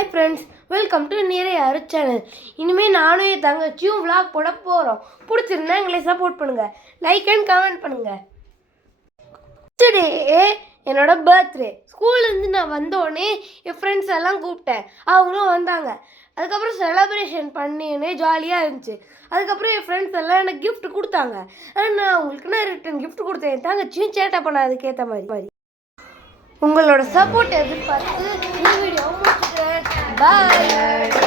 Hi friends, welcome to நிறையாரு சேனல். இனிமேல் நானும் என் தங்கச்சியும் விளாக் போட போகிறோம். பிடிச்சிருந்தா எங்களை சப்போர்ட் பண்ணுங்கள், லைக் அண்ட் கமெண்ட் பண்ணுங்கள். டுடே என்னோட பர்த்டே. ஸ்கூல்லேருந்து நான் வந்தோடனே என் ஃப்ரெண்ட்ஸ் எல்லாம் கூப்பிட்டேன், அவங்களும் வந்தாங்க. அதுக்கப்புறம் செலப்ரேஷன் பண்ணினே ஜாலியாக இருந்துச்சு. அதுக்கப்புறம் என் ஃப்ரெண்ட்ஸ் எல்லாம் எனக்கு கிஃப்ட் கொடுத்தாங்க. நான் அவங்களுக்கு ரிட்டன் கிஃப்ட் கொடுத்தேன். என் தங்கச்சியும் சேட்டை பண்ண அதுக்கேற்ற மாதிரி. உங்களோட சப்போர்ட் எதிர்பார்த்து இந்த வீடியோ முடிச்சுக்கிறேன். பாய்.